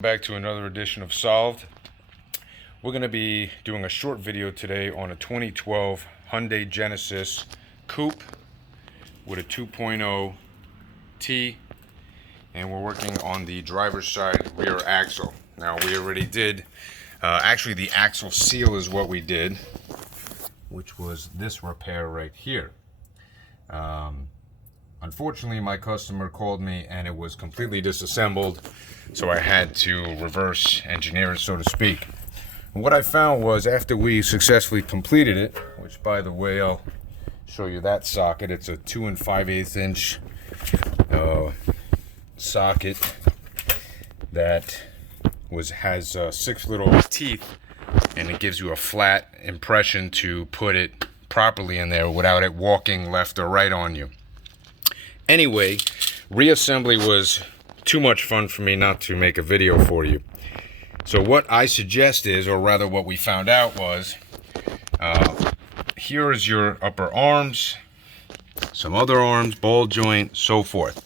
Back to another edition of Solved. We're going to be doing a short video today on a 2012 Hyundai Genesis Coupe with a 2.0 T, and we're working on the driver's side rear axle. Now we already did, actually the axle seal is what we did, which was this repair right here. Unfortunately, my customer called me and it was completely disassembled, so I had to reverse engineer it, so to speak. And what I found was, after we successfully completed it, which by the way, I'll show you that socket. It's a 2 5/8 inch socket that has 6 little teeth, and it gives you a flat impression to put it properly in there without it walking left or right on you. Anyway, reassembly was too much fun for me not to make a video for you. So what I suggest is, or rather what we found out was, here is your upper arms, some other arms, ball joint, so forth.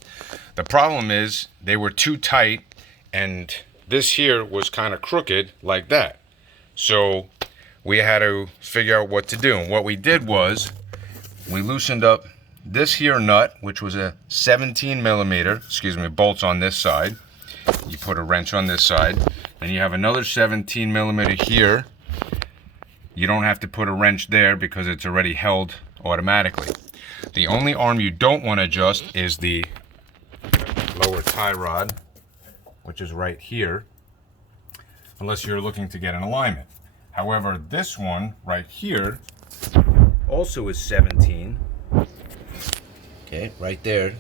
The problem is they were too tight, and this here was kind of crooked like that. So we had to figure out what to do. And what we did was we loosened up this here nut, which was a 17 millimeter, bolts on this side. You put a wrench on this side, and you have another 17 millimeter here. You don't have to put a wrench there because it's already held automatically. The only arm you don't want to adjust is the lower tie rod, which is right here, unless you're looking to get an alignment. However, this one right here also is 17. Okay, right there,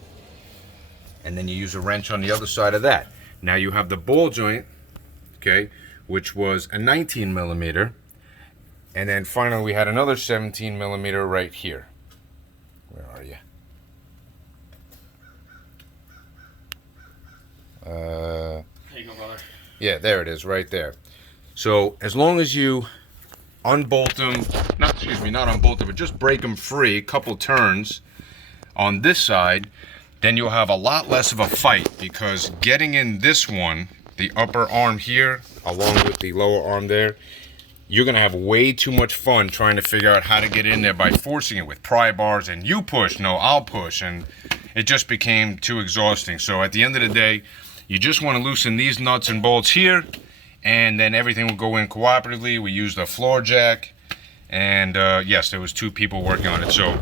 and then you use a wrench on the other side of that. Now you have the ball joint, okay, which was a 19 millimeter, and then finally we had another 17 millimeter right here. Where are you? There you go, brother. Yeah, there it is, right there. So as long as you unbolt them, not unbolt them, but just break them free a couple turns on this side, then you'll have a lot less of a fight, because getting in this one, the upper arm here along with the lower arm there, you're gonna have way too much fun trying to figure out how to get in there by forcing it with pry bars, and you push, no, I'll push, and it just became too exhausting. So at the end of the day, you just want to loosen these nuts and bolts here, and then everything will go in cooperatively. We used a floor jack, and yes, there was 2 people working on it. So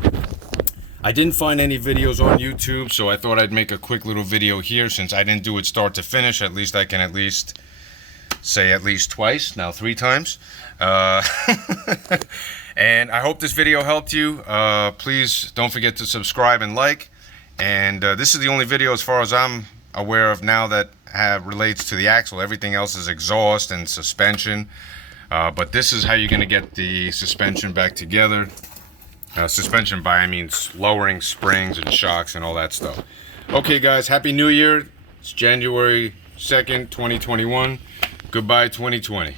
I didn't find any videos on YouTube, so I thought I'd make a quick little video here. Since I didn't do it start to finish, at least I can say at least twice, now 3 times. And I hope this video helped you. Please don't forget to subscribe and like. And this is the only video, as far as I'm aware of now, that relates to the axle. Everything else is exhaust and suspension. But this is how you're going to get the suspension back together. Suspension by, I mean lowering springs and shocks and all that stuff. Okay guys, Happy New Year. It's January 2nd, 2021. Goodbye 2020.